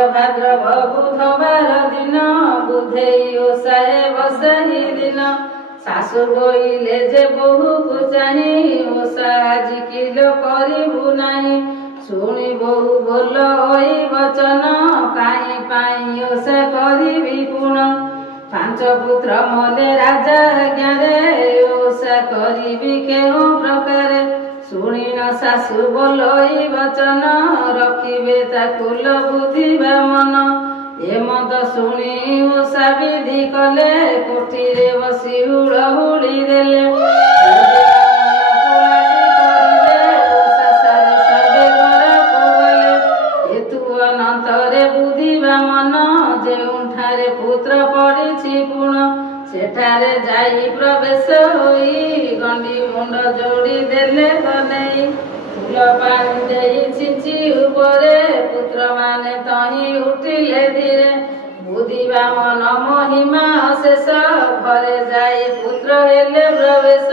भाद्रव बुधवार दिन बुधेई ओषाए बसही दिन सासु बोइले जे बहु को चाही ओषा आज किलो करिबु नाही शुणी बहु बोल होई वचन काई पाई ओषा करिबी पुण पांच पुत्र मले राजा आज्ञारे ओषा करिबी केउ प्रकारे शुणिन सासु बोलई वचन रखिबे ताकुल बुद्धिबा मन एमत शुणी ओषा विधि कले कोठीरे बसी हुड़हुड़ी देले बुद्धिबा मन जेउठारे पुत्र पड़िछि गुण सेठारे जाई प्रवेश होई गंडी मुंड जोड़ी देले कनै फूल पानी देई छिंची उपरे पुत्र माने तही उठिले धीरे बुद्धिबा मन महिमा शेष घरे जाई पुत्र हेले प्रवेश।